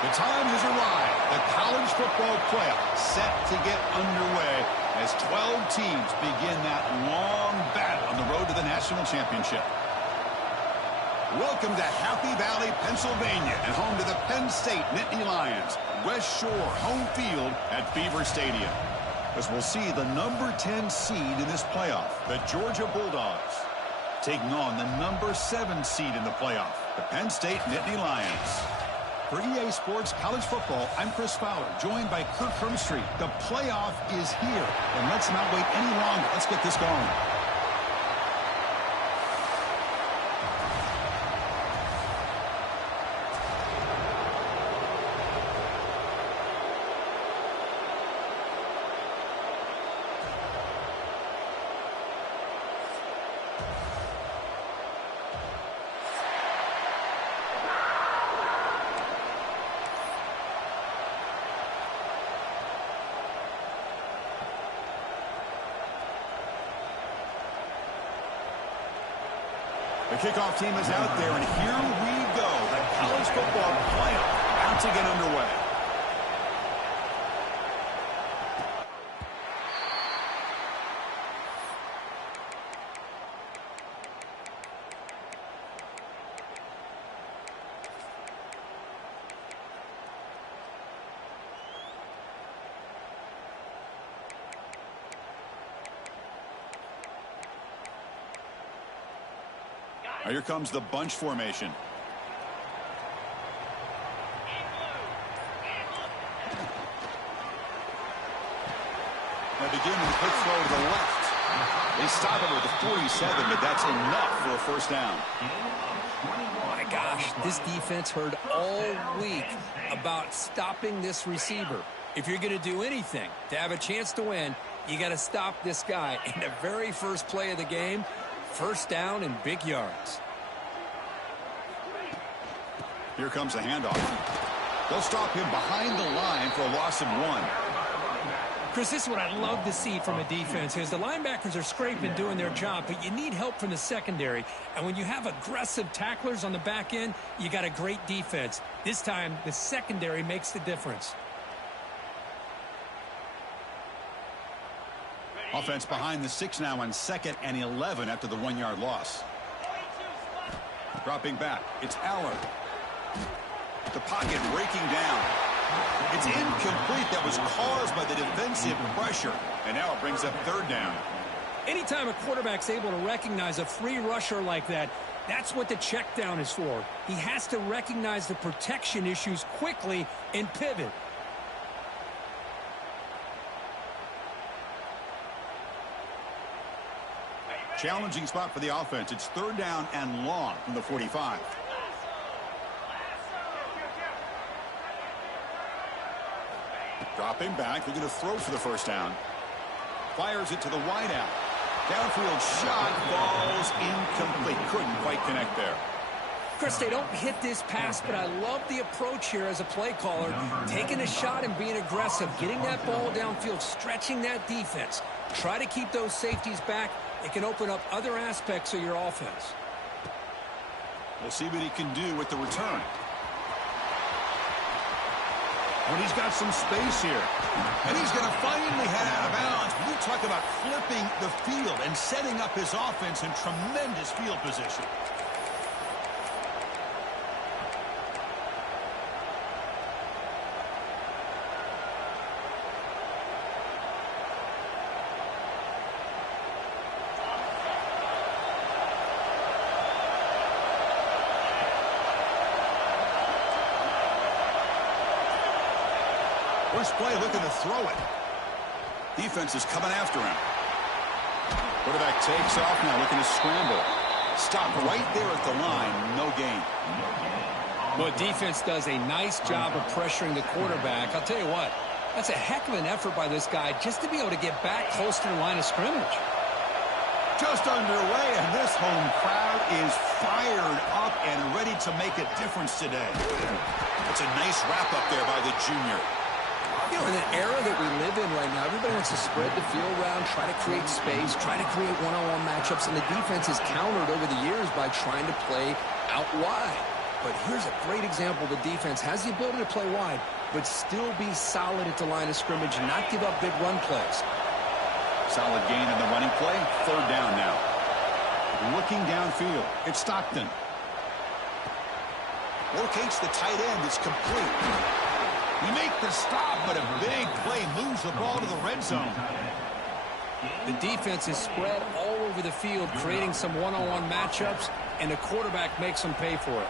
The time has arrived. The college football playoff set to get underway as 12 teams begin that long battle on the road to the national championship. Welcome to Happy Valley, Pennsylvania, and home to the Penn State Nittany Lions. West Shore home field at Beaver Stadium. As we'll see the number 10 seed in this playoff, the Georgia Bulldogs, taking on the number 7 seed in the playoff, the Penn State Nittany Lions. For EA Sports College Football, I'm Chris Fowler, joined by Kirk Hermstreet. The playoff is here, and let's not wait any longer. Let's get this going. The kickoff team is out there, and here we go. The college football playoff about to get underway. Now here comes the bunch formation. They begin with a quick throw to the left. They stop it with the 47, but that's enough for a first down. My gosh, this defense heard all week about stopping this receiver. If you're going to do anything to have a chance to win, you got to stop this guy. In the very first play of the game, first down and big yards. Here comes the handoff. They'll stop him behind the line for a loss of 1. Chris, this is what I love to see from a defense is the linebackers are scraping, doing their job, but you need help from the secondary. And when you have aggressive tacklers on the back end, you got a great defense. This time, the secondary makes the difference. Offense behind the 6 now on 2nd and 11 after the 1-yard loss. Dropping back, it's Aller. The pocket breaking down. It's incomplete. That was caused by the defensive pressure. And now it brings up 3rd down. Anytime a quarterback's able to recognize a free rusher like that, that's what the check down is for. He has to recognize the protection issues quickly and pivot. Challenging spot for the offense. It's 3rd down and long from the 45. Dropping back, looking to throw for the first down. Fires it to the wideout. Downfield shot falls incomplete. Couldn't quite connect there. Chris, they don't hit this pass, but I love the approach here as a play caller. Taking a shot and being aggressive, getting that ball downfield, stretching that defense. Try to keep those safeties back. It can open up other aspects of your offense. We'll see what he can do with the return. When he's got some space here. And he's going to finally head out of bounds. You talk about flipping the field and setting up his offense in tremendous field position. First play, looking to throw it. Defense is coming after him. Quarterback takes off now, looking to scramble. Stop right there at the line, no gain. Well, defense does a nice job of pressuring the quarterback. I'll tell you what, that's a heck of an effort by this guy just to be able to get back close to the line of scrimmage. Just underway, and this home crowd is fired up and ready to make a difference today. That's a nice wrap-up there by the junior. You know, in an era that we live in right now, everybody wants to spread the field around, try to create space, try to create one-on-one matchups, and the defense is countered over the years by trying to play out wide. But here's a great example. The defense has the ability to play wide, but still be solid at the line of scrimmage and not give up big run plays. Solid gain in the running play. Third down now. Looking downfield. It's Stockton. Locates the tight end. It's complete. You make the stop, but a big play moves the ball to the red zone. The defense is spread all over the field, creating some one-on-one matchups, and the quarterback makes them pay for it.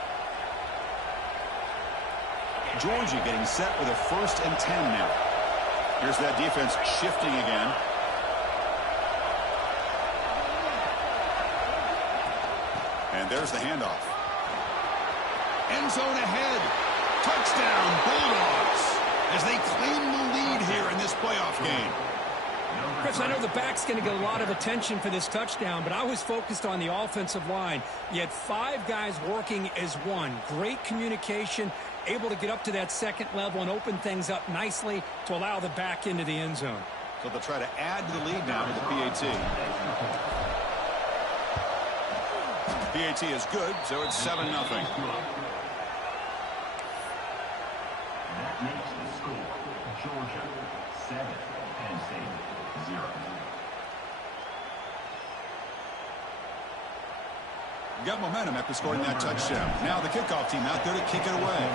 Georgia getting set with a 1st and 10 now. Here's that defense shifting again. And there's the handoff. End zone ahead. Touchdown, Bulldogs, as they claim the lead here in this playoff game. Chris, I know the back's going to get a lot of attention for this touchdown, but I was focused on the offensive line. You had 5 guys working as one. Great communication, able to get up to that second level and open things up nicely to allow the back into the end zone. So they'll try to add to the lead now with the PAT. PAT is good, so it's 7-0. That makes the score Georgia 7, Penn State 0. Got momentum after scoring that touchdown. Now the kickoff team out there to kick it away.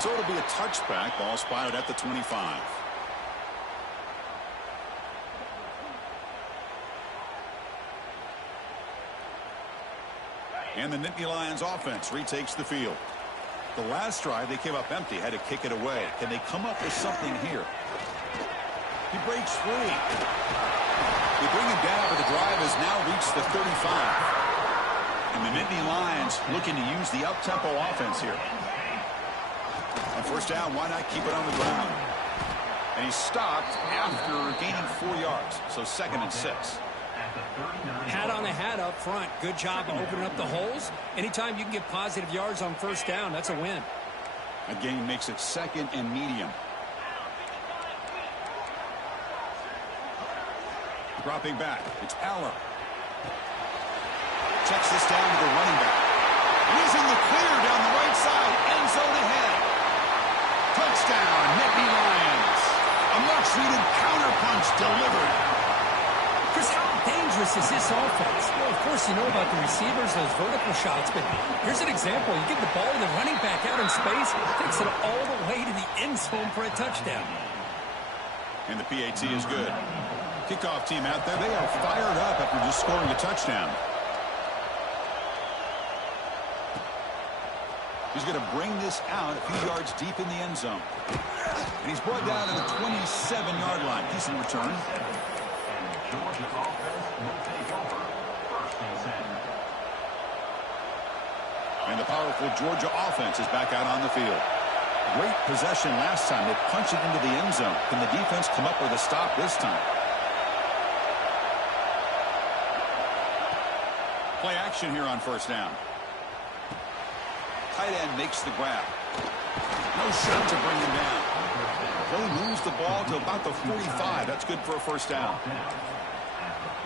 So it'll be a touchback. Ball spotted at the 25. And the Nittany Lions offense retakes the field. The last drive, they came up empty, had to kick it away. Can they come up with something here? He breaks free. They bring him down, but the drive has now reached the 35. And the Nittany Lions looking to use the up-tempo offense here. On 1st down, why not keep it on the ground? And he's stopped after gaining 4 yards. So 2nd and 6. Hat on a hat up front. Good job of opening up the holes. Anytime you can get positive yards on 1st down, that's a win. A gain makes it 2nd and medium. Dropping back. It's Aller. Checks this down to the running back. Using the clear down the right side. End zone ahead. Touchdown, Nittany Lions. A much-needed counterpunch delivered. Chris, how dangerous is this offense? Well, of course, you know about the receivers, those vertical shots, but here's an example. You get the ball and the running back out in space, takes it all the way to the end zone for a touchdown. And the PAT is good. Kickoff team out there, they are fired up after just scoring a touchdown. He's going to bring this out a few yards deep in the end zone. And he's brought down to the 27-yard line. Decent return. Georgia offense will take over 1st and 10. And the powerful Georgia offense is back out on the field. Great possession last time. They punched it into the end zone. Can the defense come up with a stop this time? Play action here on 1st down. Tight end makes the grab. No shot to bring him down. Play moves the ball to about the 45. That's good for a 1st down.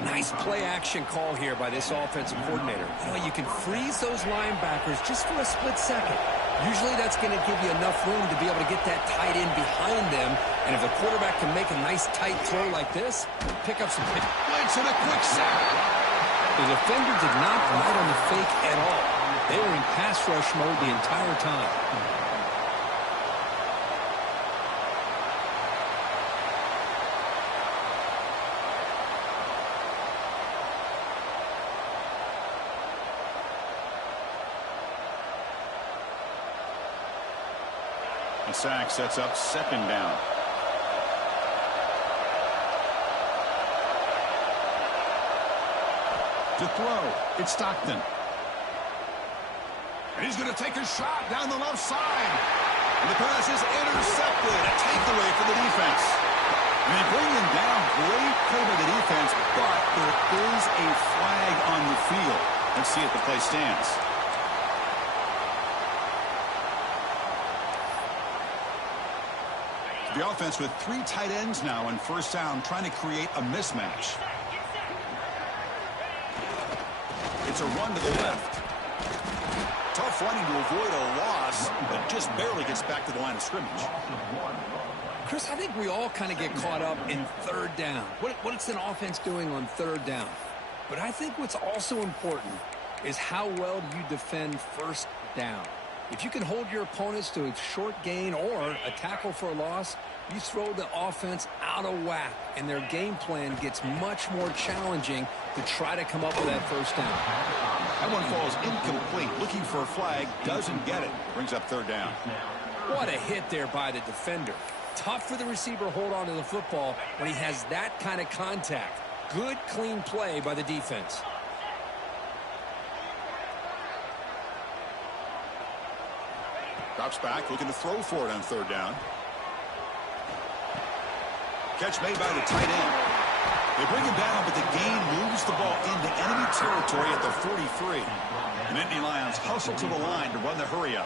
Nice play action call here by this offensive coordinator. You know, you can freeze those linebackers just for a split second. Usually that's going to give you enough room to be able to get that tight end behind them. And if the quarterback can make a nice tight throw like this, pick up some Blitz and a quick sack. The defender did not ride on the fake at all. They were in pass rush mode the entire time. The sack sets up 2nd down. To throw, it's Stockton. And he's going to take a shot down the left side. And the pass is intercepted. A takeaway for the defense. And they bring him down. Great play by the defense, but there is a flag on the field. Let's see if the play stands. The offense with 3 tight ends now in 1st down, trying to create a mismatch. It's a run to the left. Tough running to avoid a loss, but just barely gets back to the line of scrimmage. Chris, I think we all kind of get caught up in third down. What's an offense doing on third down? But I think what's also important is how well you defend first down. If you can hold your opponents to a short gain or a tackle for a loss, you throw the offense out of whack, and their game plan gets much more challenging to try to come up with that first down. That one falls incomplete. Looking for a flag, doesn't get it. Brings up third down. What a hit there by the defender. Tough for the receiver to hold on to the football when he has that kind of contact. Good, clean play by the defense. Drops back, looking to throw for it on third down. Catch made by the tight end. They bring him down, but the gain moves the ball into enemy territory at the 43. And Nittany Lions hustle to the line to run the hurry up.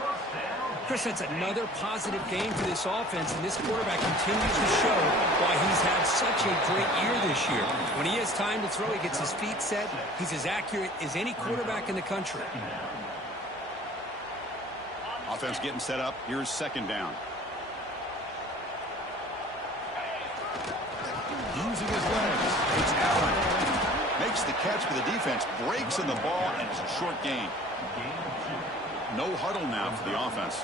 Chris, that's another positive game for this offense, and this quarterback continues to show why he's had such a great year this year. When he has time to throw, he gets his feet set. He's as accurate as any quarterback in the country. Offense getting set up. Here's second down. Using his legs. It's Allen. Makes the catch for the defense. Breaks in the ball, and it's a short gain. No huddle now for the offense.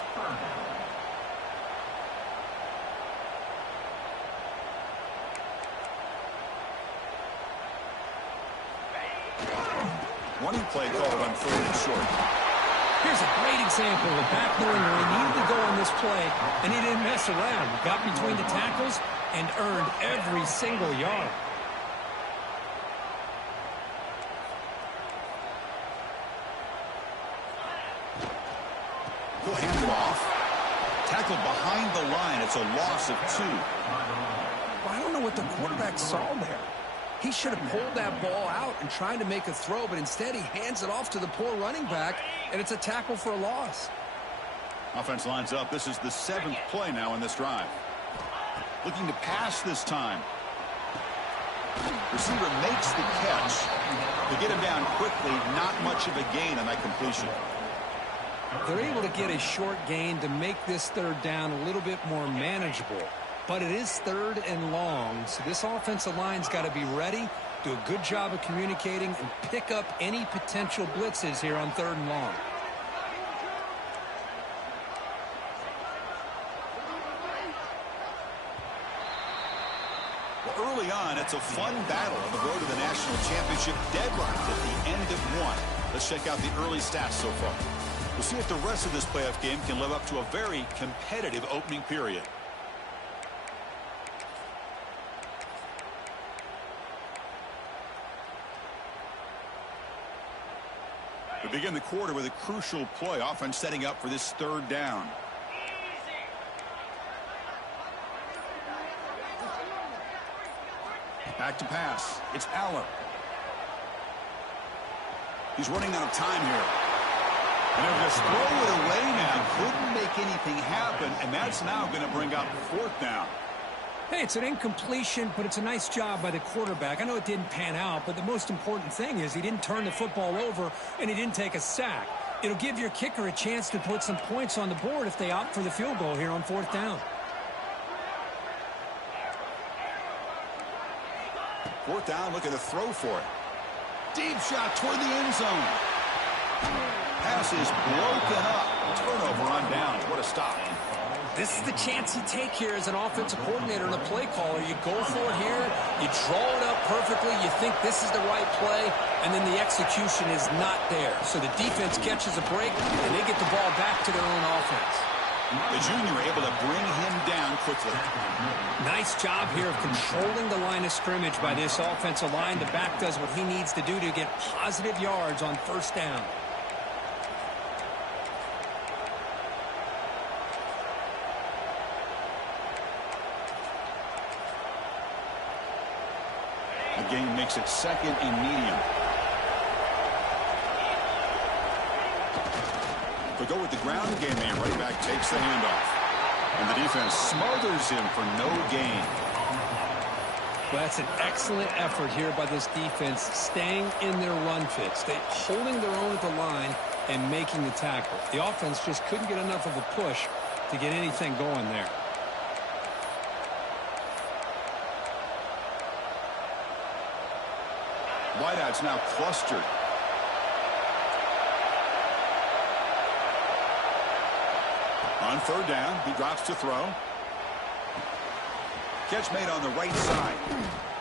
Running play called on third and short. Here's a great example of back knowing where he needed to go on this play, and he didn't mess around. He got between the tackles and earned every single yard. He'll hand it off. Tackled behind the line. It's a loss of 2. Well, I don't know what the quarterback saw there. He should have pulled that ball out and tried to make a throw, but instead he hands it off to the poor running back, and it's a tackle for a loss. Offense lines up. This is the 7th play now in this drive. Looking to pass this time. Receiver makes the catch. To get him down quickly, not much of a gain on that completion. They're able to get a short gain to make this third down a little bit more manageable. But it is third and long, so this offensive line's got to be ready, do a good job of communicating, and pick up any potential blitzes here on third and long. Well, early on, it's a fun battle on the road to the national championship, deadlocked at the end of 1. Let's check out the early stats so far. We'll see if the rest of this playoff game can live up to a very competitive opening period. We begin the quarter with a crucial play, offense setting up for this third down. Back to pass. It's Allen. He's running out of time here. And they'll just throw it away now. Couldn't make anything happen, and that's now going to bring up fourth down. Hey, it's an incompletion, but it's a nice job by the quarterback. I know it didn't pan out, but the most important thing is he didn't turn the football over, and he didn't take a sack. It'll give your kicker a chance to put some points on the board if they opt for the field goal here on fourth down. Fourth down, looking to throw for it. Deep shot toward the end zone. Pass is broken up. Turnover on downs. What a stop. This is the chance you take here as an offensive coordinator and a play caller. You go for it here, you draw it up perfectly, you think this is the right play, and then the execution is not there. So the defense catches a break, and they get the ball back to their own offense. The junior able to bring him down quickly. Nice job here of controlling the line of scrimmage by this offensive line. The back does what he needs to do to get positive yards on first down. The game makes it second and medium. They go with the ground game. The running back takes the handoff. And the defense smothers him for no gain. Well, that's an excellent effort here by this defense, staying in their run fits. They holding their own at the line and making the tackle. The offense just couldn't get enough of a push to get anything going there. Wideouts now clustered. On third down, he drops to throw. Catch made on the right side.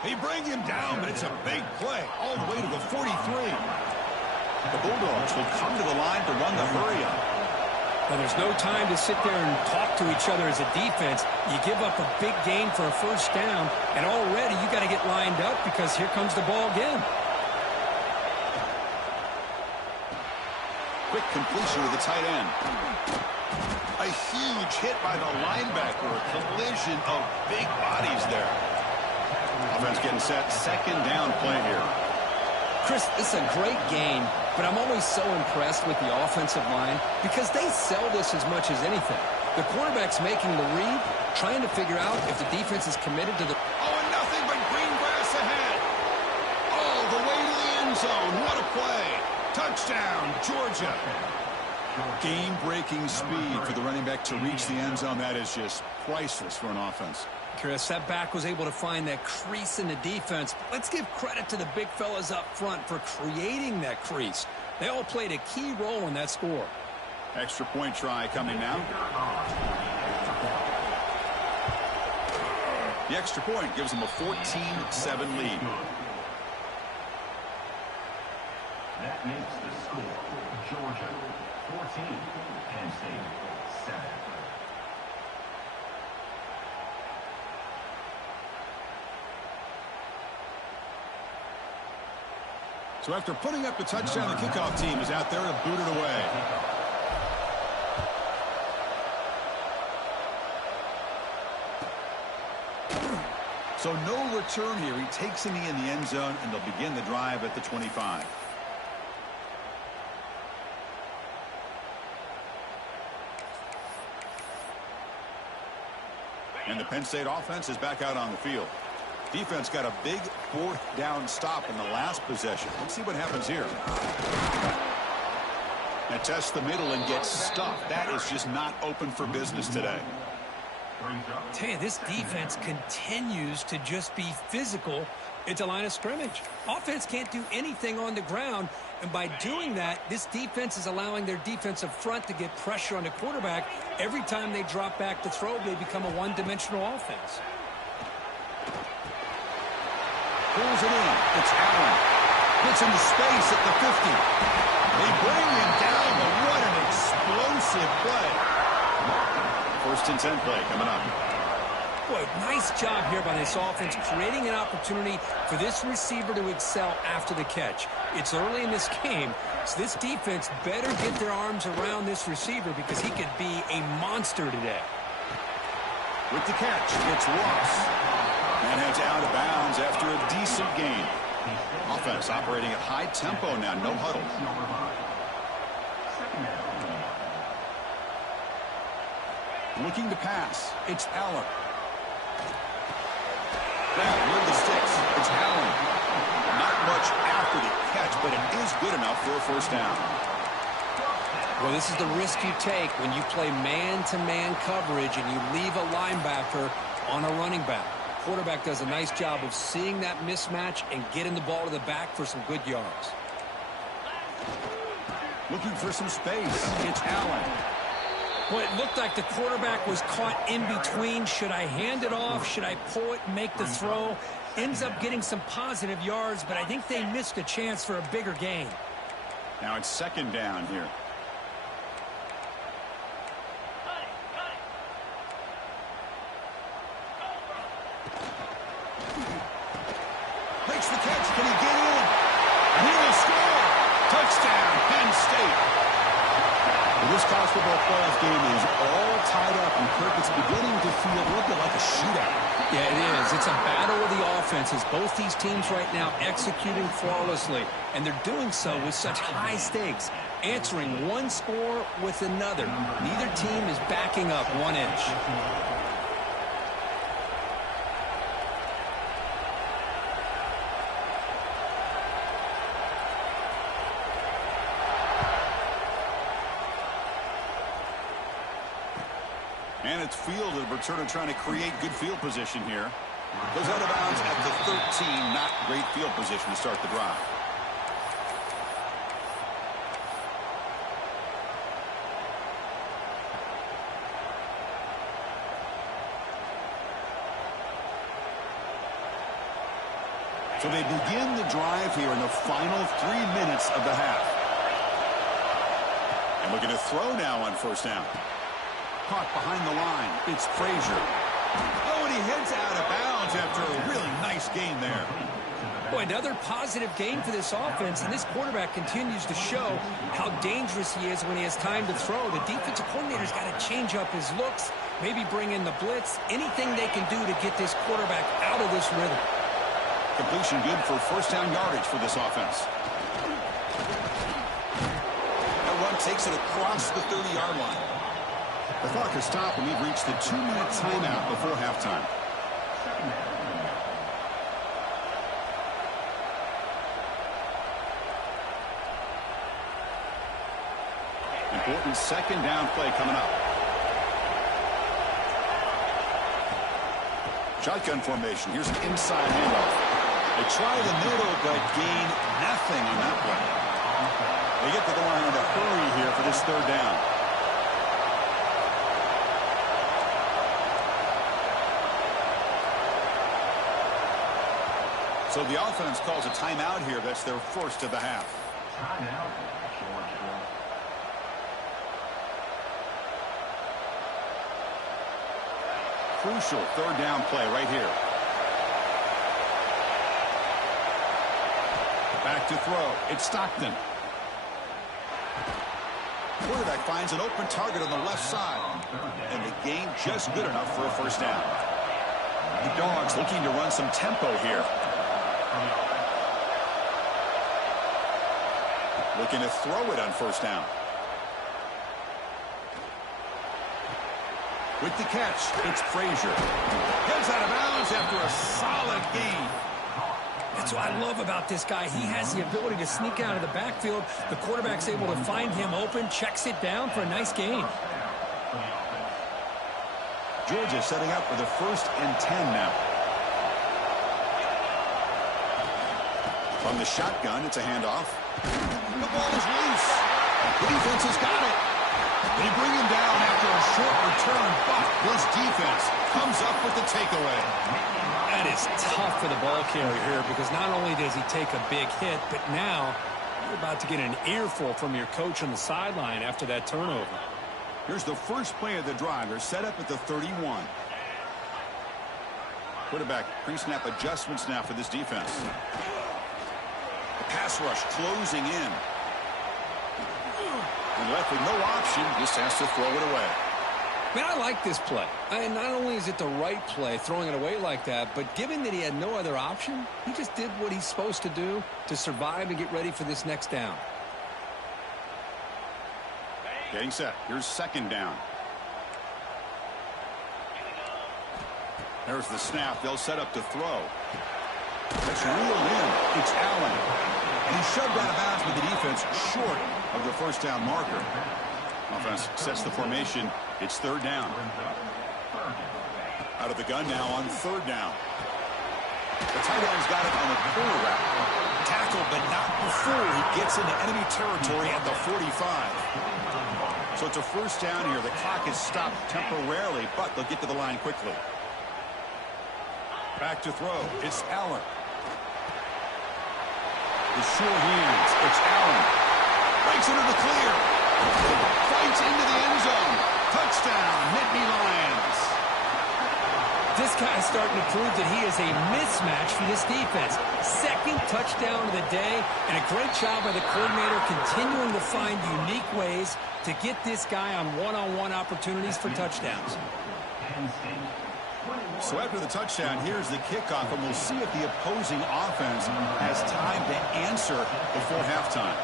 They bring him down, but it's a big play all the way to the 43. The Bulldogs will come to the line to run the hurry-up. Well, there's no time to sit there and talk to each other as a defense. You give up a big gain for a first down, and already you got to get lined up because here comes the ball again. Quick completion to the tight end. A huge hit by the linebacker. A collision of big bodies there. Offense getting set. Second down play here. Chris, this is a great game, but I'm always so impressed with the offensive line because they sell this as much as anything. The quarterback's making the read, trying to figure out if the defense is committed to the... Oh, and nothing but green grass ahead. All the way to the end zone. What a play. Touchdown, Georgia. Game-breaking speed for the running back to reach the end zone. That is just priceless for an offense. Chris, that back was able to find that crease in the defense. Let's give credit to the big fellas up front for creating that crease. They all played a key role in that score. Extra point try coming now. The extra point gives them a 14-7 lead. That makes the score Georgia 14, Penn State 7. So after putting up the touchdown, the kickoff team is out there to boot it away. So no return here. He takes him in the end zone, and they'll begin the drive at the 25. And the Penn State offense is back out on the field. Defense got a big fourth down stop in the last possession. Let's see what happens here. And tests the middle and gets stuffed. That is just not open for business today. Tell you, this defense continues to just be physical at the line of scrimmage. Offense can't do anything on the ground, and by doing that, this defense is allowing their defensive front to get pressure on the quarterback. Every time they drop back to throw, they become a one-dimensional offense. Pulls it in. It's Allen. Gets into space at the 50. They bring him down, but what an explosive play. First and 10 play coming up. Boy, nice job here by this offense, creating an opportunity for this receiver to excel after the catch. It's early in this game, so this defense better get their arms around this receiver because he could be a monster today. With the catch, it's Ross. And heads out of bounds after a decent gain. Offense operating at high tempo now, no huddle. Looking to pass, it's Allen. Grab near the sticks, it's Allen. Not much after the catch, but it is good enough for a first down. Well, this is the risk you take when you play man-to-man coverage and you leave a linebacker on a running back. Quarterback does a nice job of seeing that mismatch and getting the ball to the back for some good yards. Looking for some space, it's Allen. Well, it looked like the quarterback was caught in between. Should I hand it off? Should I pull it and make the throw? Ends up getting some positive yards, but I think they missed a chance for a bigger gain. Now it's second down here. Makes the catch. Can he get in? He will score. Touchdown, Penn State. Well, this college football playoff game is all tied up, and Kirk, it's beginning to feel a little bit like a shootout. Yeah, it is. It's a battle of the offenses. Both these teams right now executing flawlessly, and they're doing so with such high stakes, answering one score with another. Neither team is backing up 1 inch. And it's fielded. Returner trying to create good field position here. Goes out of bounds at the 13. Not great field position to start the drive. So they begin the drive here in the final 3 minutes of the half. And looking to throw now on first down. Caught behind the line. It's Frazier. Oh, and he heads out of bounds after a really nice gain there. Boy, another positive gain for this offense, and this quarterback continues to show how dangerous he is when he has time to throw. The defensive coordinator's got to change up his looks, maybe bring in the blitz, anything they can do to get this quarterback out of this rhythm. Completion good for first down yardage for this offense. That run takes it across the 30-yard line. The clock has stopped, and we've reached the 2-minute timeout before halftime. Important second down play coming up. Shotgun formation. Here's an inside handoff. They try the middle, but gain nothing on that play. They get to the line in a hurry here for this third down. So the offense calls a timeout here. That's their first of the half. Timeout, Georgia. Crucial third down play right here. Back to throw. It's Stockton. Quarterback finds an open target on the left side. And the gain just good enough for a first down. The Dogs looking to run some tempo here. Looking to throw it on first down. With the catch, it's Frazier. Gets out of bounds after a solid gain. That's what I love about this guy. He has the ability to sneak out of the backfield. The quarterback's able to find him open, checks it down for a nice gain. Georgia setting up for the 1st and 10 now. From the shotgun, it's a handoff. The ball is loose. The defense has got it. They bring him down after a short return, but his defense comes up with the takeaway. That is tough for the ball carrier here because not only does he take a big hit, but now you're about to get an earful from your coach on the sideline after that turnover. Here's the first play of the drive. They're set up at the 31. Quarterback pre-snap adjustments now for this defense. The pass rush closing in. And left with no option, just has to throw it away. Man, I like this play. And not only is it the right play, throwing it away like that, but given that he had no other option, he just did what he's supposed to do to survive and get ready for this next down. Getting set. Here's second down. There's the snap. They'll set up to throw. It's reeled in. It's Allen. And he's shoved out of bounds with the defense short of the first down marker. Offense sets the formation. It's third down. Out of the gun now on third down. The tight end's got it on the quarterback. Tackled, but not before he gets into enemy territory at the 45. So it's a first down here. The clock is stopped temporarily, but they'll get to the line quickly. Back to throw. It's Allen. The sure hands. It's Allen. Breaks into the clear. Fights into the end zone. Touchdown, Nittany Lions. This guy is starting to prove that he is a mismatch for this defense. Second touchdown of the day, and a great job by the coordinator continuing to find unique ways to get this guy on one-on-one opportunities for touchdowns. So after the touchdown, here's the kickoff, and we'll see if the opposing offense has time to answer before halftime.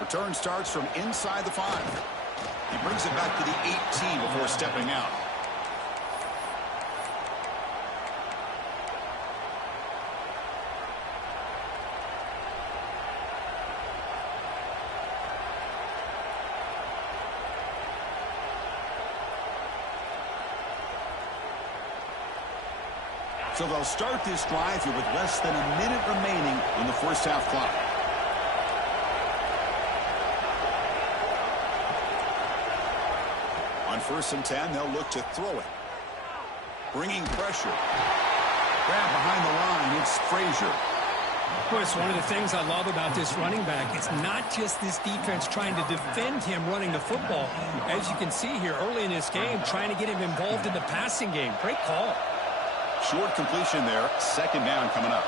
Return starts from inside the 5. He brings it back to the 18 before stepping out. So they'll start this drive here with less than a minute remaining on the first half clock. On 1st and 10, they'll look to throw it. Bringing pressure. Grab behind the line. It's Frazier. Chris, one of the things I love about this running back, it's not just this defense trying to defend him running the football. As you can see here early in this game, trying to get him involved in the passing game. Great call. Short completion there. 2nd down coming up.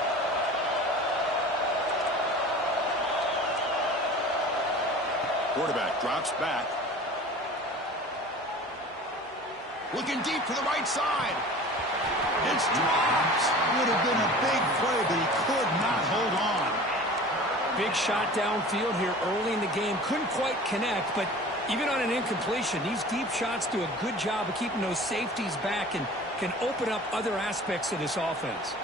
Quarterback drops back. Looking deep to the right side. It's dropped. Would have been a big play, but he could not hold on. Big shot downfield here early in the game. Couldn't quite connect, but even on an incompletion, these deep shots do a good job of keeping those safeties back and can open up other aspects of this offense.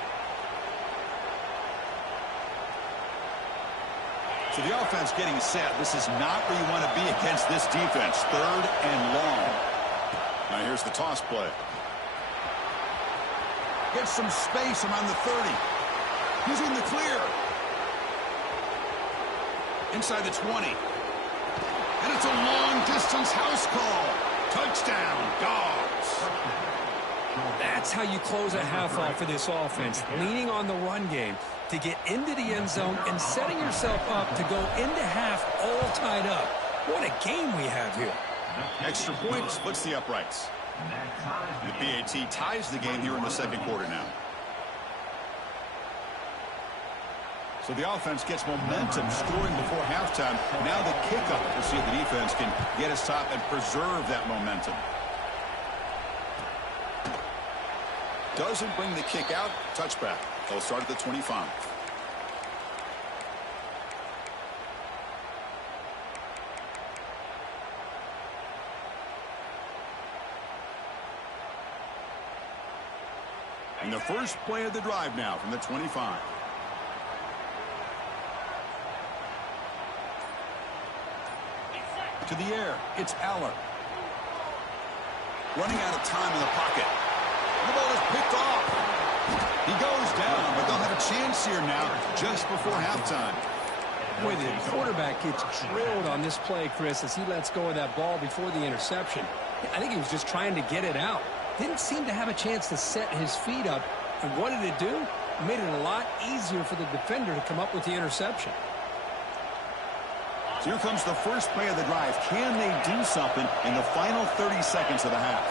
So the offense getting set. This is not where you want to be against this defense. 3rd and long. Now here's the toss play. Gets some space around the 30. He's in the clear. Inside the 20. And it's a long-distance house call. Touchdown, Dogs. That's how you close a half off for this offense. Leaning on the run game to get into the end zone and setting yourself up to go into half all tied up. What a game we have here. Extra point splits the uprights. The BAT ties the game here in the 2nd quarter now. So the offense gets momentum scoring before halftime. Now the kickoff to see if the defense can get a stop and preserve that momentum. Doesn't bring the kick out. Touchback. They'll start at the 25. And the first play of the drive now from the 25. To the air, it's Aller. Running out of time in the pocket. The ball is picked off. He goes down, but they'll have a chance here now just before halftime. Boy, the quarterback gets drilled on this play, Chris, as he lets go of that ball before the interception. I think he was just trying to get it out. Didn't seem to have a chance to set his feet up. And what did it do? It made it a lot easier for the defender to come up with the interception. So here comes the first play of the drive. Can they do something in the final 30 seconds of the half?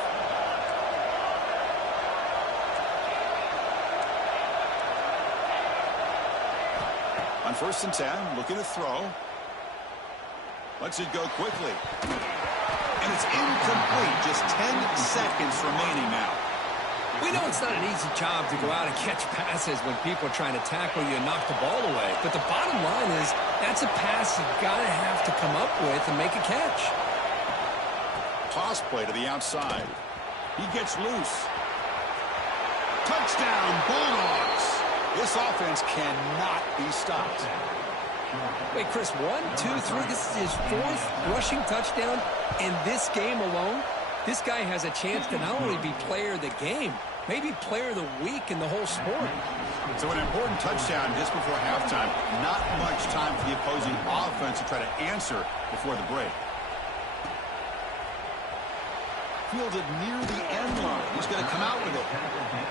On 1st and 10, looking to throw. Lets it go quickly. And it's incomplete. Just 10 seconds remaining now. We know it's not an easy job to go out and catch passes when people are trying to tackle you and knock the ball away. But the bottom line is that's a pass you've got to have to come up with and make a catch. Toss play to the outside. He gets loose. Touchdown, Bulldogs. This offense cannot be stopped. Wait, Chris, 1, 2, 3. This is his 4th rushing touchdown in this game alone. This guy has a chance to not only be player of the game, maybe player of the week in the whole sport. So an important touchdown just before halftime. Not much time for the opposing offense to try to answer before the break. Fielded near the end line. He's going to come out with it.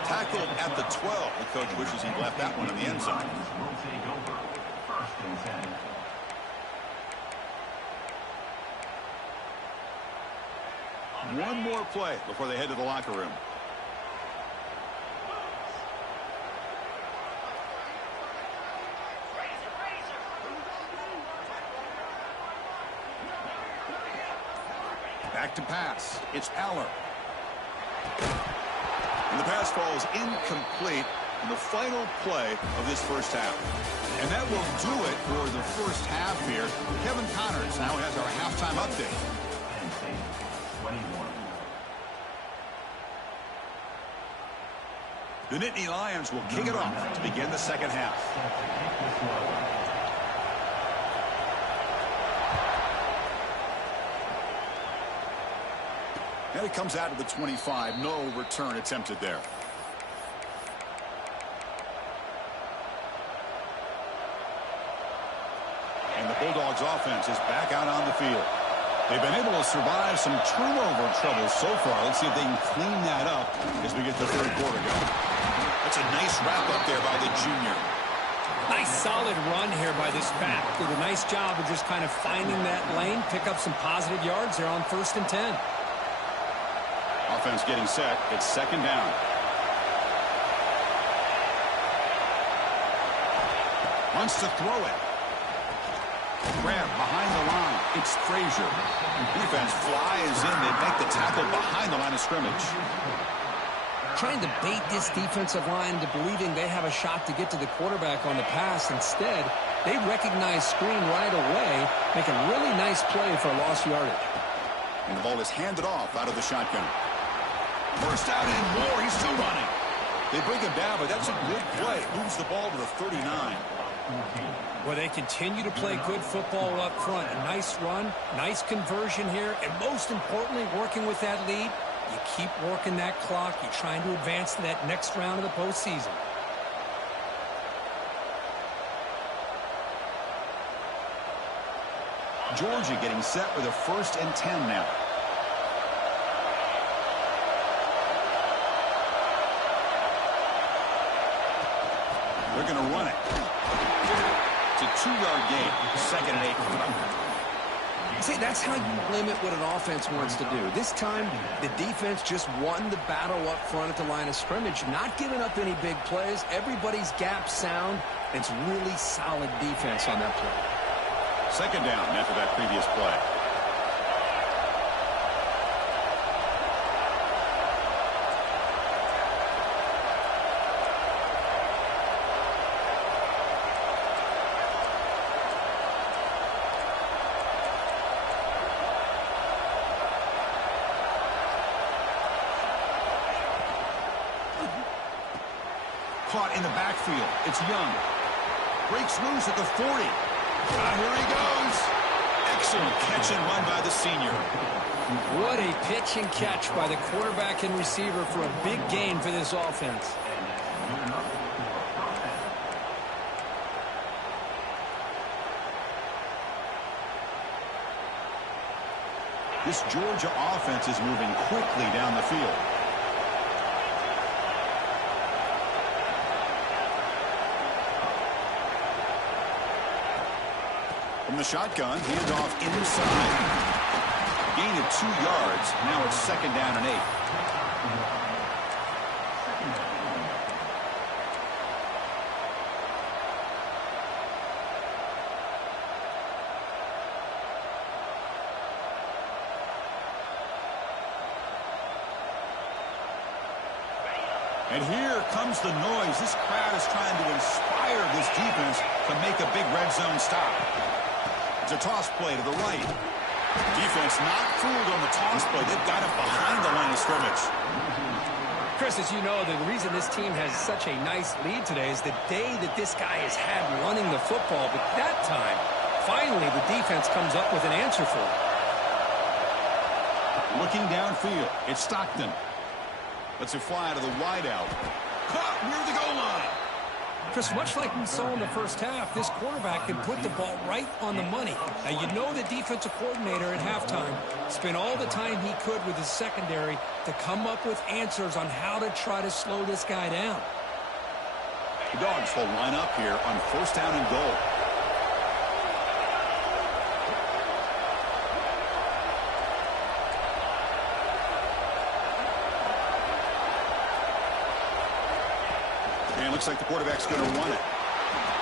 Tackled at the 12. The coach wishes he left that one in the end zone. One more play before they head to the locker room. Back to pass. It's Aller. And the pass falls incomplete in the final play of this first half. And that will do it for the first half here. Kevin Connors now has our halftime update. The Nittany Lions will kick it off to begin the second half. And it comes out of the 25. No return attempted there. Bulldogs offense is back out on the field. They've been able to survive some turnover trouble so far. Let's see if they can clean that up as we get the third quarter going. That's a nice wrap up there by the junior. Nice solid run here by this back. Did a nice job of just kind of finding that lane, pick up some positive yards there on 1st and 10. Offense getting set. It's second down. Wants to throw it. Grab behind the line. It's Frazier. Defense flies in. They make the tackle behind the line of scrimmage. Trying to bait this defensive line into believing they have a shot to get to the quarterback on the pass. Instead, they recognize screen right away, make a really nice play for lost yardage. And the ball is handed off out of the shotgun. First out and more. He's still running. They bring him down, but that's a good play. Moves the ball to the 39. Well, they continue to play good football up front. A nice run, nice conversion here, and most importantly, working with that lead. You keep working that clock. You're trying to advance to that next round of the postseason. Georgia getting set with a 1st and 10 now. They're going to run it. It's a 2-yard gain. 2nd and 8. See, that's how you limit what an offense wants to do. This time, the defense just won the battle up front at the line of scrimmage, not giving up any big plays. Everybody's gap sound. It's really solid defense on that play. 2nd down after that previous play. Caught in the backfield. It's Young. Breaks loose at the 40. Here he goes. Excellent catch and run by the senior. What a pitch and catch by the quarterback and receiver for a big gain for this offense. This Georgia offense is moving quickly down the field. From the shotgun, handoff inside. Gain of 2 yards. Now it's 2nd down and 8. And here comes the noise. This crowd is trying to inspire this defense to make a big red zone stop. It's a toss play to the right. Defense not fooled on the toss play. They've got it behind the line of scrimmage. Chris, as you know, the reason this team has such a nice lead today is the day that this guy has had running the football. But that time, finally, the defense comes up with an answer for it. Looking downfield, it's Stockton. Lets it fly to the wideout. Caught near the goal line. Chris, much like we saw in the first half, this quarterback can put the ball right on the money. Now, you know the defensive coordinator at halftime spent all the time he could with his secondary to come up with answers on how to try to slow this guy down. The Dogs will line up here on 1st down and goal. And looks like the quarterback's going to run it.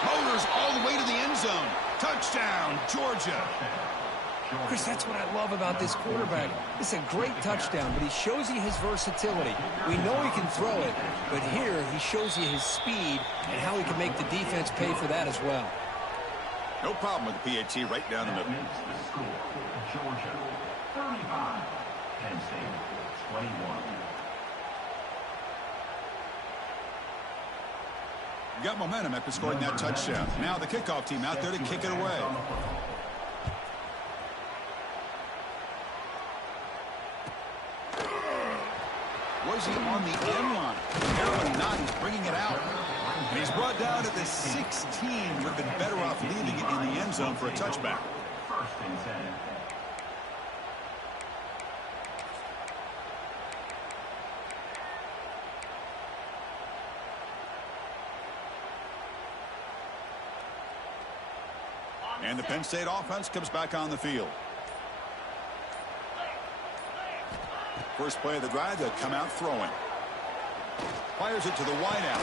Motors all the way to the end zone. Touchdown, Georgia. Chris, that's what I love about this quarterback. It's a great touchdown, but he shows you his versatility. We know he can throw it, but here he shows you his speed and how he can make the defense pay for that as well. No problem with the PAT right down the middle. Georgia 35, Penn State 21. Got momentum after scoring that touchdown. Now the kickoff team out there to kick it away. Was he on the end line? Aaron not. He's bringing it out. And he's brought down at the 16. Would have been better off leaving it in the end zone for a touchback. First and 10. And the Penn State offense comes back on the field. First play of the drive, they'll come out throwing. Fires it to the wideout.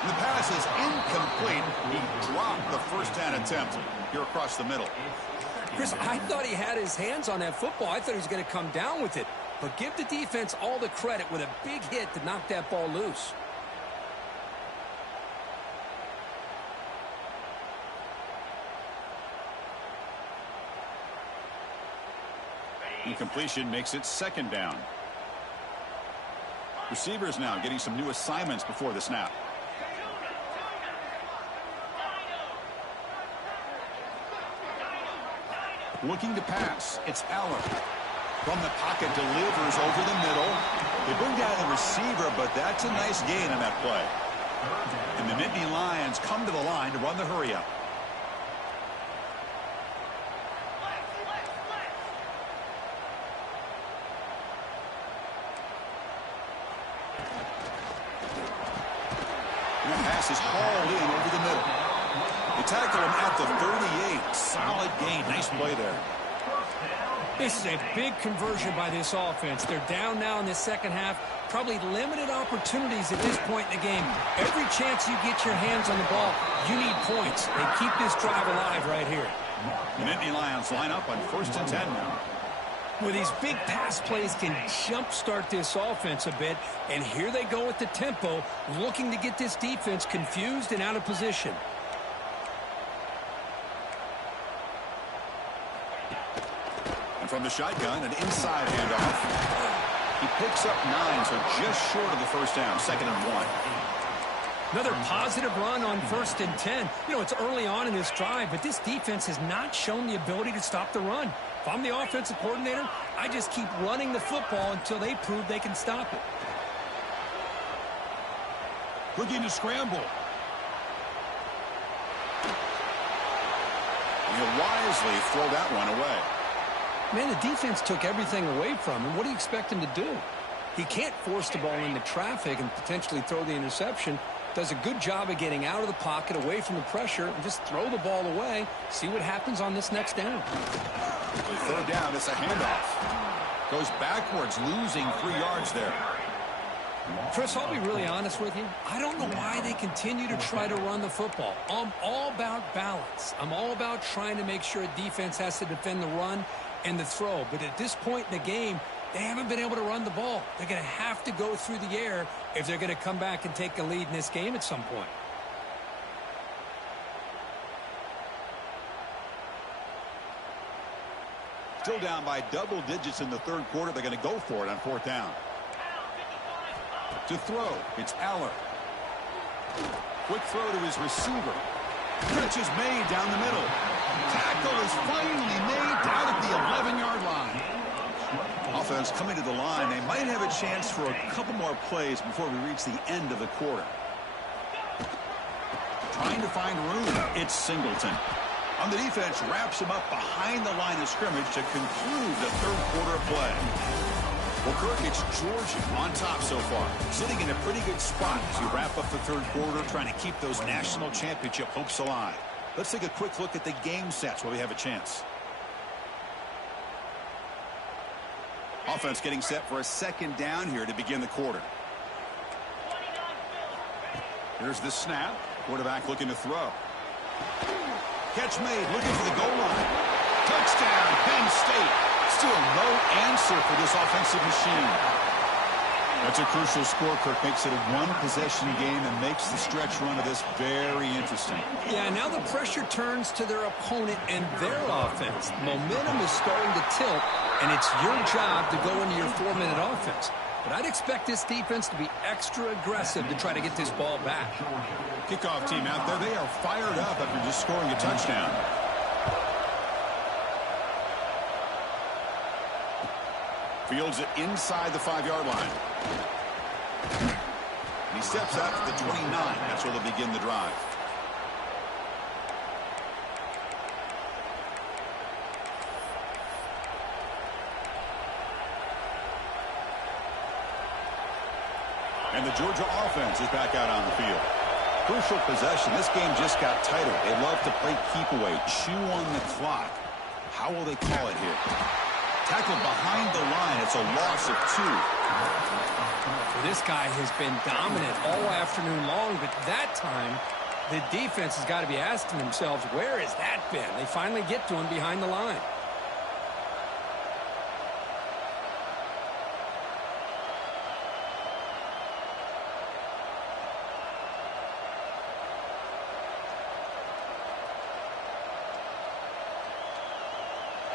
And the pass is incomplete. He dropped the first down attempt here across the middle. Chris, I thought he had his hands on that football. I thought he was going to come down with it. But give the defense all the credit with a big hit to knock that ball loose. Incompletion makes it second down. Receivers now getting some new assignments before the snap. Looking to pass. It's Allen. From the pocket, delivers over the middle. They bring down the receiver, but that's a nice gain on that play. And the Nittany Lions come to the line to run the hurry-up. And the pass is hauled in over the middle. They tackle him at the 38. Solid gain. Nice play there. This is a big conversion by this offense. They're down now in the second half. Probably limited opportunities at this point in the game. Every chance you get your hands on the ball, you need points. They keep this drive alive right here. The Nittany Lions line up on 1st and 10 now. Well, these big pass plays can jumpstart this offense a bit. And here they go with the tempo, looking to get this defense confused and out of position. From the shotgun, an inside handoff. He picks up 9, so just short of the first down, 2nd and 1. Another positive run on 1st and 10. You know, it's early on in this drive, but this defense has not shown the ability to stop the run. If I'm the offensive coordinator, I just keep running the football until they prove they can stop it. Looking to scramble. And he'll wisely throw that one away. Man, the defense took everything away from him. What do you expect him to do? He can't force the ball into traffic and potentially throw the interception. Does a good job of getting out of the pocket, away from the pressure, and just throw the ball away. See what happens on this next down. Third down, it's a handoff. Goes backwards, losing 3 yards there. Chris, I'll be really honest with you. I don't know why they continue to try to run the football. I'm all about balance. I'm all about trying to make sure a defense has to defend the run and the throw. But at this point in the game, they haven't been able to run the ball. They're going to have to go through the air if they're going to come back and take a lead in this game at some point. Still down by double digits in the third quarter. They're going to go for it on 4th down. To throw, it's Allen. Quick throw to his receiver. Catch is made down the middle. Tackle is finally made down at the 11-yard line. Offense coming to the line. They might have a chance for a couple more plays before we reach the end of the quarter. Trying to find room. It's Singleton. On the defense, wraps him up behind the line of scrimmage to conclude the third quarter of play. Well, Kirk, it's Georgia on top so far, sitting in a pretty good spot as we wrap up the third quarter, trying to keep those national championship hopes alive. Let's take a quick look at the game sets while we have a chance. Offense getting set for a 2nd down here to begin the quarter. Here's the snap. Quarterback looking to throw. Catch made, looking for the goal line. Touchdown, Penn State. Still no answer for this offensive machine. That's a crucial score. Kirk makes it a one-possession game and makes the stretch run of this very interesting. Yeah, now the pressure turns to their opponent and their offense. Momentum is starting to tilt, and it's your job to go into your 4-minute offense. But I'd expect this defense to be extra aggressive to try to get this ball back. Kickoff team out there, they are fired up after just scoring a touchdown. Fields it inside the 5-yard line. And he steps out to the 29. That's where they'll begin the drive. And the Georgia offense is back out on the field. Crucial possession. This game just got tighter. They love to play keep away, chew on the clock. How will they call it here? Tackled behind the line. It's a loss of 2. This guy has been dominant all afternoon long, but that time the defense has got to be asking themselves, where has that been? They finally get to him behind the line.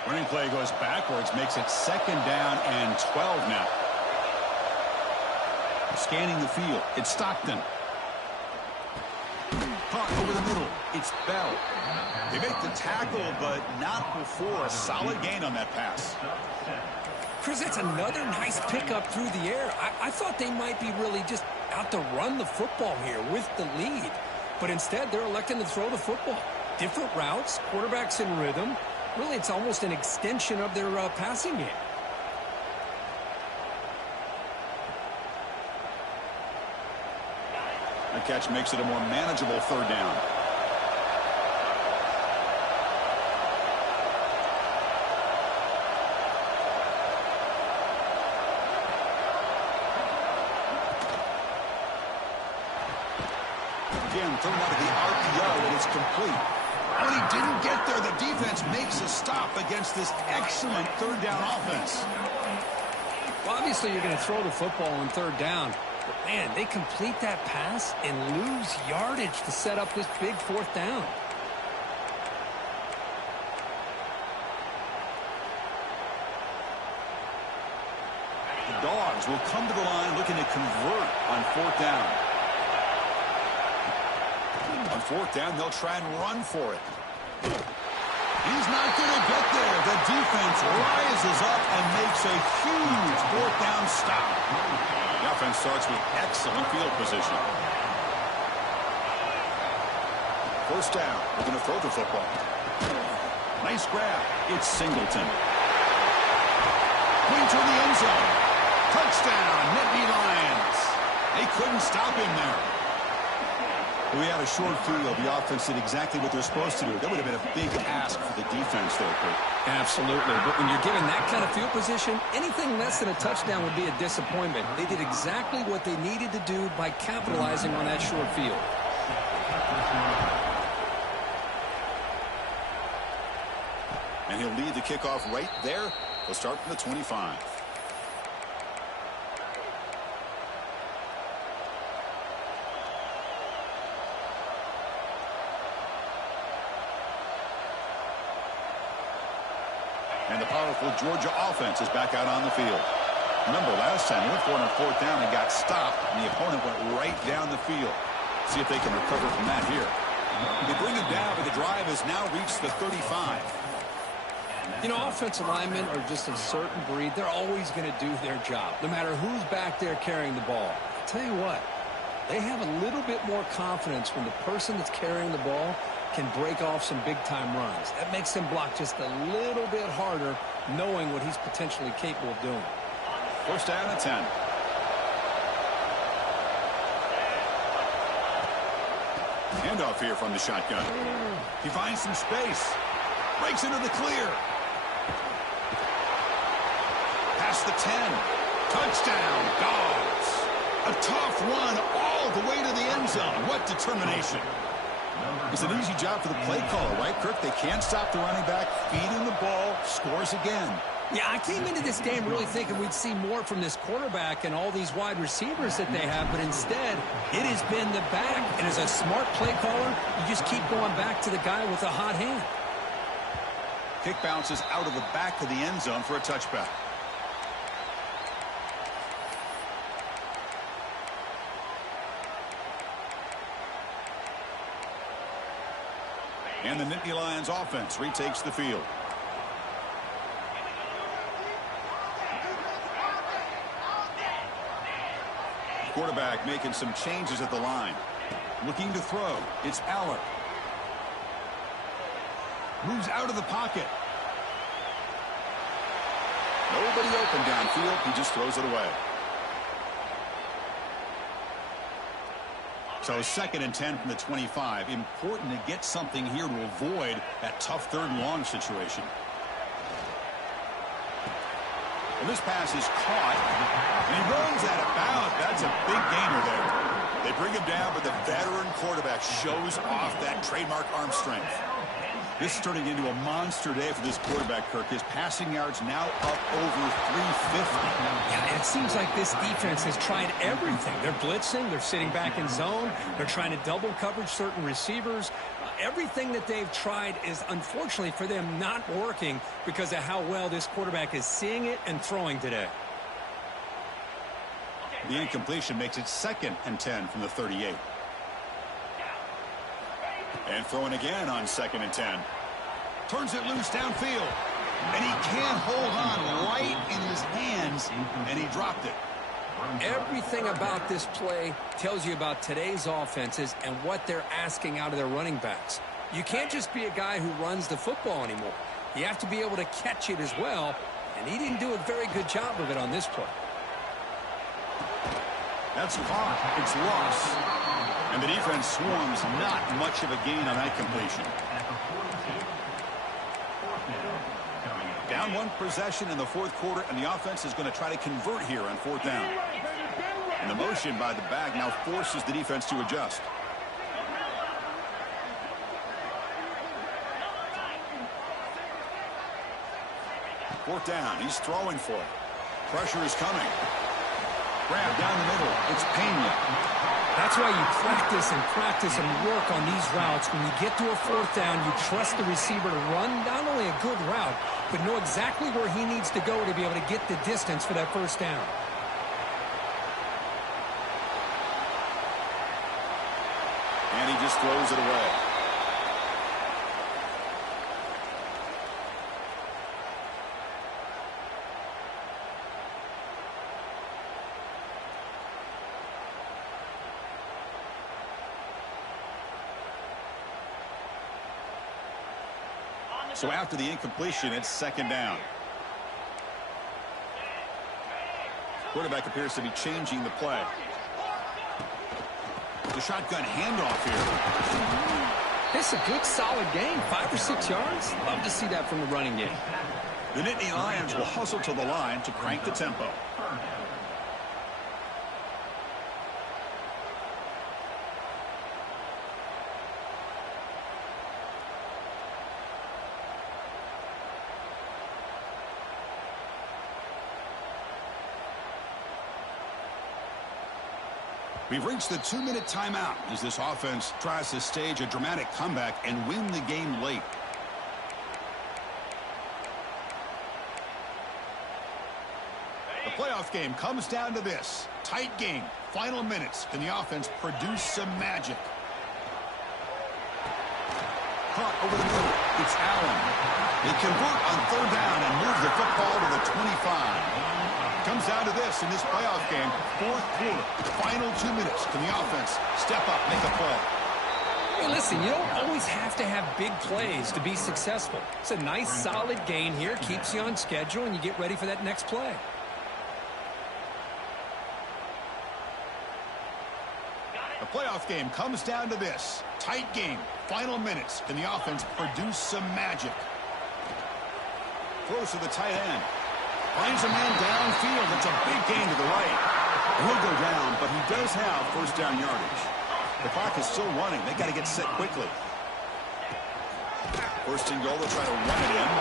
Running play goes backwards, makes it 2nd down and 12 now. Scanning the field, it's Stockton. Caught over the middle, it's Bell. They make the tackle, but not before a solid gain on that pass. Chris, that's another nice pickup through the air. I thought they might be really just out to run the football here with the lead. But instead, they're electing to throw the football. Different routes, quarterbacks in rhythm. Really, it's almost an extension of their passing game. The catch makes it a more manageable 3rd down. Again, thrown out of the RPO, and it's complete. When he didn't get there, the defense makes a stop against this excellent 3rd down offense. Well, obviously, you're going to throw the football on 3rd down. But, man, they complete that pass and lose yardage to set up this big 4th down. The Dogs will come to the line looking to convert on 4th down. On 4th down, they'll try and run for it. He's not going to get there. The defense rises up and makes a huge 4th down stop. The offense starts with excellent field position. 1st down. They're going to throw the football. Nice grab. It's Singleton. Clean toward the end zone. Touchdown, Nittany Lions. They couldn't stop him there. We had a short field. The offense did exactly what they're supposed to do. That would have been a big ask for the defense there, Kurt. Absolutely. But when you're given that kind of field position, anything less than a touchdown would be a disappointment. They did exactly what they needed to do by capitalizing on that short field. And he'll lead the kickoff right there. He'll start from the 25. And the powerful Georgia offense is back out on the field. Remember, last time they went for it on 4th down and got stopped, and the opponent went right down the field. See if they can recover from that here. They bring him down, but the drive has now reached the 35. You know, offensive linemen are just a certain breed. They're always going to do their job, no matter who's back there carrying the ball. I'll tell you what, they have a little bit more confidence when the person that's carrying the ball can break off some big-time runs. That makes him block just a little bit harder, knowing what he's potentially capable of doing. 1st down and 10. Handoff here from the shotgun. He finds some space. Breaks into the clear. Past the 10. Touchdown, Dogs. A tough run all the way to the end zone. What determination. It's an easy job for the play caller, right, Kirk? They can't stop the running back, feed him the ball, scores again. Yeah, I came into this game really thinking we'd see more from this quarterback and all these wide receivers that they have, but instead, it has been the back. And as a smart play caller, you just keep going back to the guy with a hot hand. Kick bounces out of the back of the end zone for a touchback. And the Nittany Lions offense retakes the field. Quarterback making some changes at the line. Looking to throw. It's Aller. Moves out of the pocket. Nobody open downfield. He just throws it away. So 2nd and 10 from the 25. Important to get something here to avoid that tough 3rd and long situation. Well, this pass is caught, and he runs out of bounds. That's a big gainer there. They bring him down, but the veteran quarterback shows off that trademark arm strength. This is turning into a monster day for this quarterback, Kirk. His passing yards now up over 350. Yeah, and it seems like this defense has tried everything. They're blitzing. They're sitting back in zone. They're trying to double coverage certain receivers. Everything that they've tried is, unfortunately for them, not working because of how well this quarterback is seeing it and throwing today. The incompletion makes it 2nd and 10 from the 38. And throwing again on 2nd and 10. Turns it loose downfield. And he can't hold on right in his hands, and he dropped it. Everything about this play tells you about today's offenses and what they're asking out of their running backs. You can't just be a guy who runs the football anymore. You have to be able to catch it as well, and he didn't do a very good job of it on this play. That's caught. It's lost. And the defense swarms not much of a gain on that completion. Down 1 possession in the 4th quarter, and the offense is going to try to convert here on 4th down. And the motion by the back now forces the defense to adjust. Fourth down. He's throwing for it. Pressure is coming. Grab down the middle. It's Pena. That's why you practice and work on these routes. When you get to a 4th down, you trust the receiver to run not only a good route, but know exactly where he needs to go to be able to get the distance for that 1st down. And he just throws it away. So after the incompletion, it's 2nd down. Quarterback appears to be changing the play. The shotgun handoff here. It's a good, solid game. 5 or 6 yards. Love to see that from the running game. The Nittany Lions will hustle to the line to crank the tempo. We've reached the 2-minute timeout as this offense tries to stage a dramatic comeback and win the game late. The playoff game comes down to this. Tight game. Final minutes. Can the offense produce some magic? Caught over the middle. It's Allen. They convert on 3rd down and move the football to the 25. Comes down to this in this playoff game. 4th quarter. Final 2 minutes. Can the offense step up, make a play? Hey, listen, you don't always have to have big plays to be successful. It's a nice, solid gain here. Keeps you on schedule, and you get ready for that next play. The playoff game comes down to this. Tight game. Final minutes. Can the offense produce some magic? Throws to the tight end. Finds a man downfield. It's a big gain to the right. He'll go down, but he does have 1st down yardage. The clock is still running. They got to get set quickly. 1st and goal. They'll try to run it in.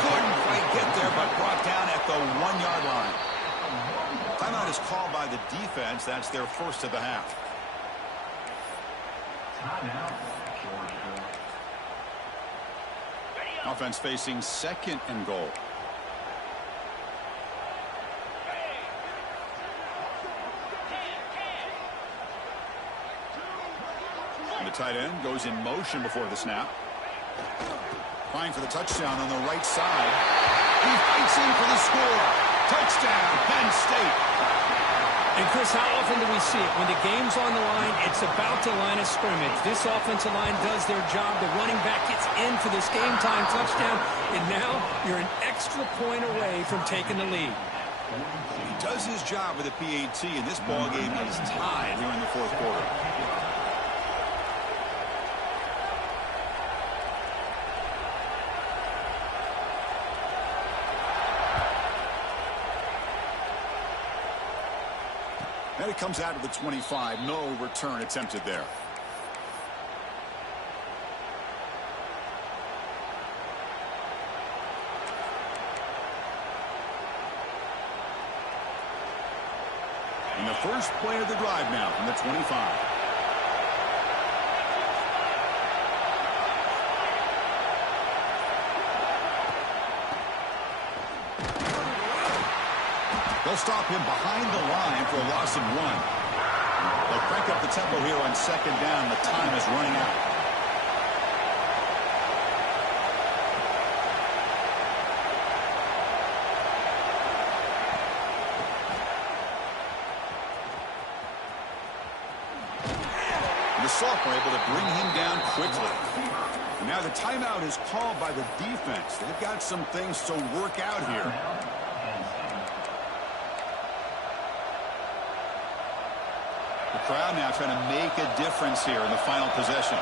Couldn't quite get there, but brought down at the 1-yard line. Timeout is called by the defense. That's their 1st of the half. Offense facing 2nd and goal. And the tight end goes in motion before the snap. Trying for the touchdown on the right side. He fights in for the score. Touchdown, Penn State. And, Chris, how often do we see it? When the game's on the line, it's about the line of scrimmage. This offensive line does their job. The running back gets in for this game-time touchdown, and now you're an extra point away from taking the lead. He does his job with a PAT, and this ballgame is tied here in the 4th quarter. And it comes out of the 25. No return attempted there. And the first play of the drive now from the 25. They'll stop him behind the line for a loss of 1. They'll crank up the tempo here on second down. The time is running out. The sophomore able to bring him down quickly. And now the timeout is called by the defense. They've got some things to work out here. The crowd now trying to make a difference here in the final possession.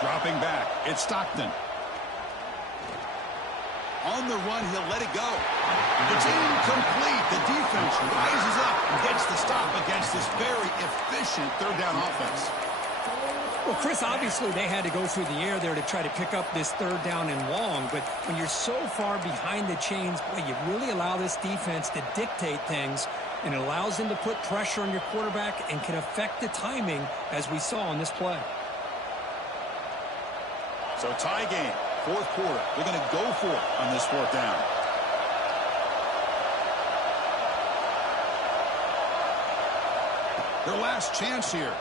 Dropping back, it's Stockton. On the run, he'll let it go. It's incomplete. The defense rises up and gets the stop against this very efficient third down offense. Well, Chris, obviously they had to go through the air there to try to pick up this third down and long, but when you're so far behind the chains, boy, you really allow this defense to dictate things, and it allows them to put pressure on your quarterback and can affect the timing, as we saw in this play. So tie game, fourth quarter. They're going to go for it on this fourth down. Their last chance here.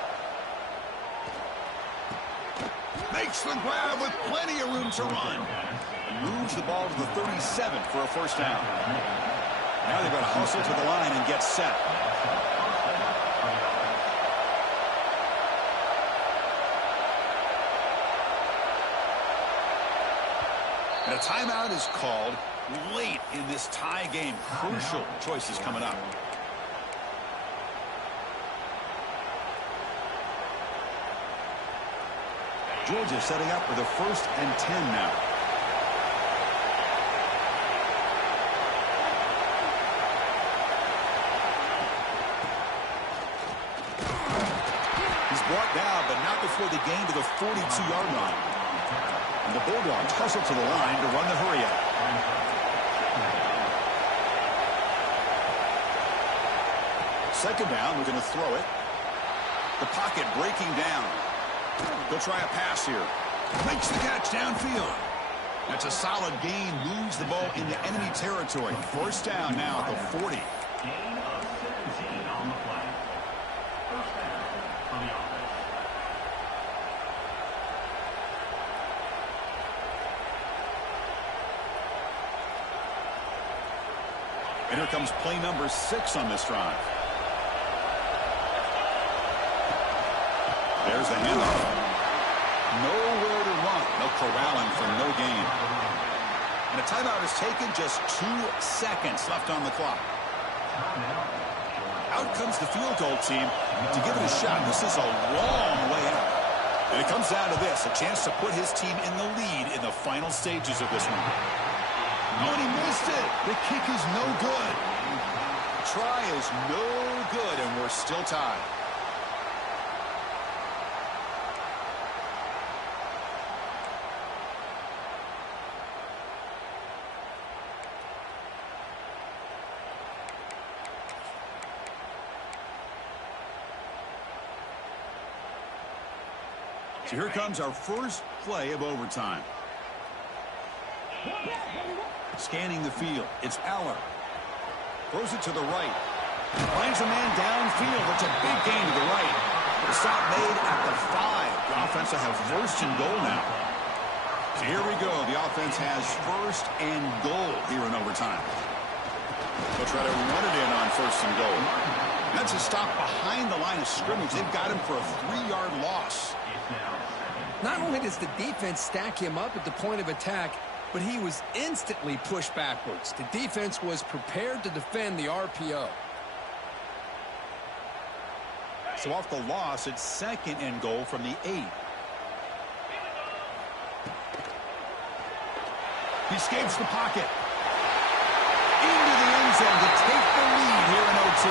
Makes the grab with plenty of room to run. And moves the ball to the 37 for a first down. Now they've got to hustle to the line and get set. And a timeout is called late in this tie game. Crucial choices coming up. Georgia setting up for the 1st and 10 now. He's brought down, but not before the gain to the 42-yard line. And the Bulldogs hustle to the line to run the hurry out. Second down, we're going to throw it. The pocket breaking down. They'll try a pass here. Makes the catch downfield. That's a solid gain. Moves the ball into enemy territory. First down now at the 40. Gain of 17 on the play. First down for the offense. And here comes play number 6 on this drive. There's the handoff. Nowhere to run. No corralling for no gain. And a timeout is taken. Just 2 seconds left on the clock. Out comes the field goal team to give it a shot. This is a long way out. And it comes down to this. A chance to put his team in the lead in the final stages of this one. Oh, and he missed it. The kick is no good. The try is no good, and we're still tied. So here comes our first play of overtime. Scanning the field, it's Aller. Throws it to the right. Finds a man downfield. It's a big gain to the right. The stop made at the 5. The offense will have first and goal now. So here we go. The offense has first and goal here in overtime. They'll try to run it in on first and goal. That's a stop behind the line of scrimmage. They've got him for a 3-yard loss. Not only does the defense stack him up at the point of attack, but he was instantly pushed backwards. The defense was prepared to defend the RPO. So off the loss, it's second and goal from the 8. He escapes the pocket. Into the end zone to take the lead here in OT.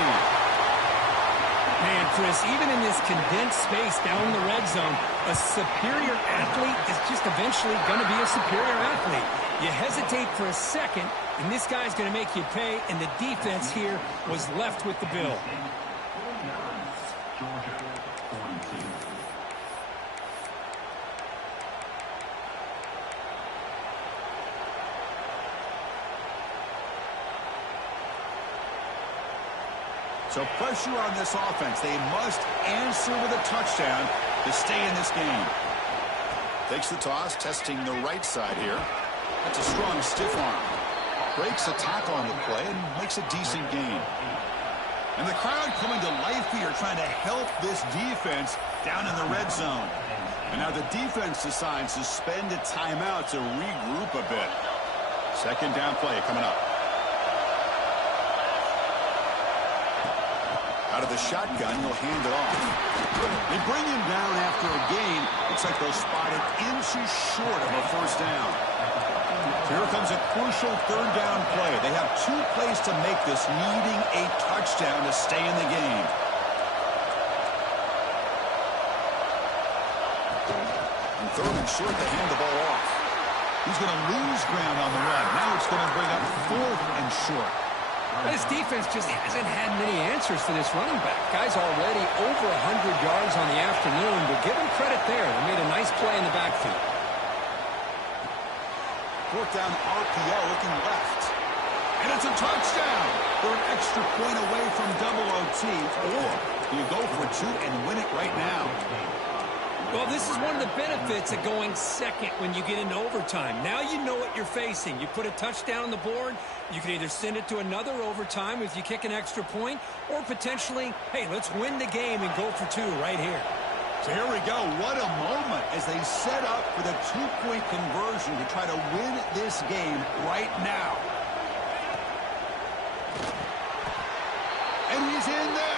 Man, Chris, even in this condensed space down in the red zone, a superior athlete is just eventually going to be a superior athlete. You hesitate for a second, and this guy's going to make you pay, and the defense here was left with the bill. So pressure on this offense. They must answer with a touchdown to stay in this game. Takes the toss, testing the right side here. That's a strong stiff arm. Breaks a tackle on the play and makes a decent gain. And the crowd coming to life here, trying to help this defense down in the red zone. And now the defense decides to spend a timeout to regroup a bit. Second down play coming up. Out of the shotgun, he'll hand it off. They bring him down after a gain. Looks like they'll spot it inches short of a first down. So here comes a crucial third down play. They have 2 plays to make this, needing a touchdown to stay in the game. And third and short, they hand the ball off. He's going to lose ground on the run. Now it's going to bring up 4th and short. This defense just hasn't had many answers for this running back. Guy's already over 100 yards on the afternoon, but give him credit there. They made a nice play in the backfield. 4th down RPO looking left. And it's a touchdown. They're an extra point away from double OT. Or you go for 2 and win it right now. Well, this is one of the benefits of going second when you get into overtime. Now you know what you're facing. You put a touchdown on the board, you can either send it to another overtime if you kick an extra point, or potentially, hey, let's win the game and go for 2 right here. So here we go. What a moment as they set up for the 2-point conversion to try to win this game right now. And he's in there.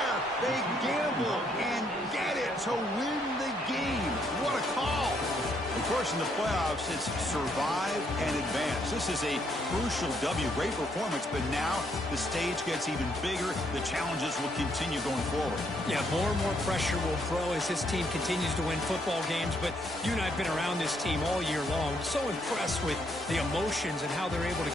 They gamble and get it to win the game. What a call. Of course, in the playoffs, it's survive and advance. This is a crucial W. Great performance, but now the stage gets even bigger. The challenges will continue going forward. Yeah, more and more pressure will grow as this team continues to win football games, but you and I have been around this team all year long. So impressed with the emotions and how they're able to